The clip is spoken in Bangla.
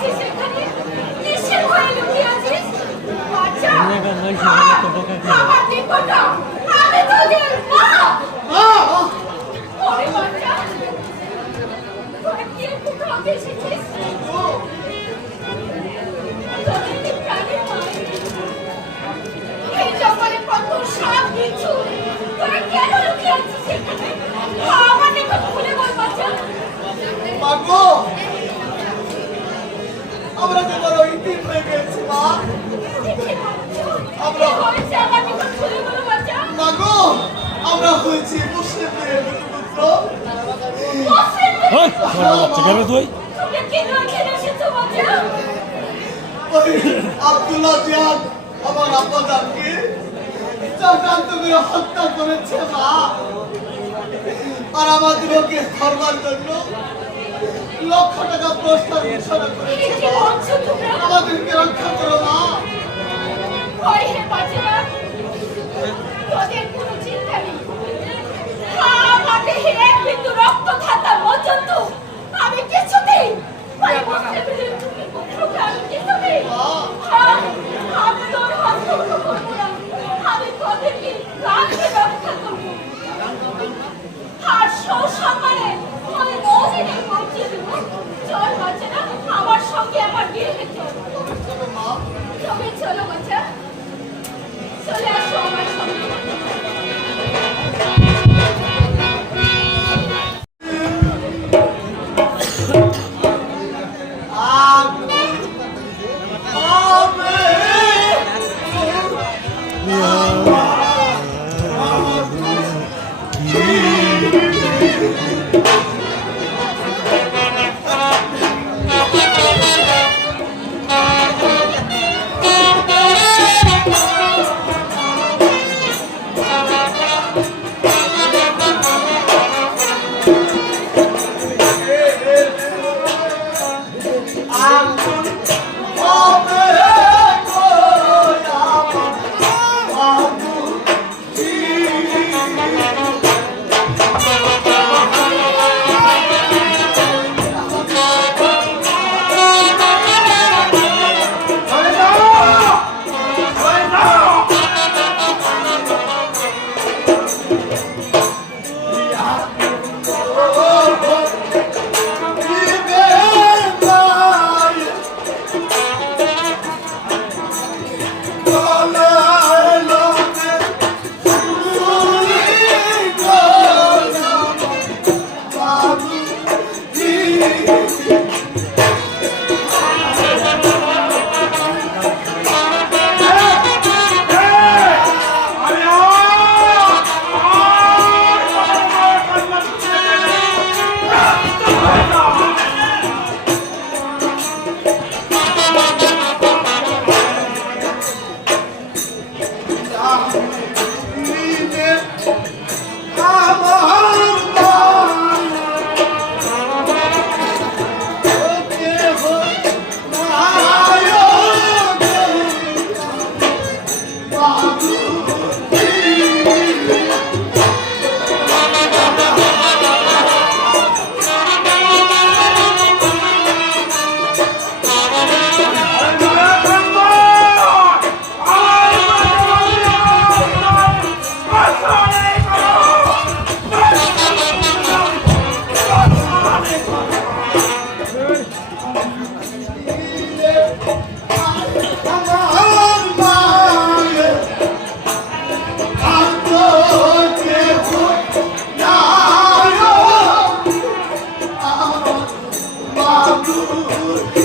আছিস এখানে? কিসের ভয়ে লুকিয়ে আছিস? বাচ্চা, আমার দীপটা, আমি তোদের মা। ওরে বাচ্চা, তোরা কি একটু কাঁদে এসেছিস? তোদের কি প্রাণের মা? এই জঙ্গলে কত সাপ বিচ্ছু, তোরা কেন লুকিয়ে আছিস এখানে? আমার নিকট খুলে বল বাচ্চা। মাগো, আমরা তো বড় ইতিম হয়ে গেছি মা। আমরা হয়েছে আমার নিকট খুলে বল বাচ্চা। মাগো, আমরা হয়েছি মুসলিমদের পুত্র। তোকে কি রাখে এসেছো বাচ্চা? ওই আব্দুল্লাহ জিয়াদ আমার আব্বাজানকে চক্রান্ত করে হত্যা করেছে মা। আর আমাদেরকে ধরবার জন্য লক্ষ টাকা পুরস্কার ঘোষণা করেছে মা। আমাদেরকে রক্ষা করো মা। ভয় হে বাচ্চারা, তোদের কোনো চিন্তা নেই। আমার দেহে এক বিন্দু রক্ত থাকা পর্যন্ত আমি কিছুতেই ওই মুসলিমদের পুত্রকে আমি কিছুতেই আমি তোর হত্যা করবো না। আমি তোদেরকে রাখতে রক্ষা করবো। আর সৌসম্মানে ওই মসজিদে পৌঁছে দেবো। চল বাচ্চারা, আমার সঙ্গে আমার গৃহে চল। তবে চলো বাচ্চা, চলে আসো আমার সঙ্গে। Babu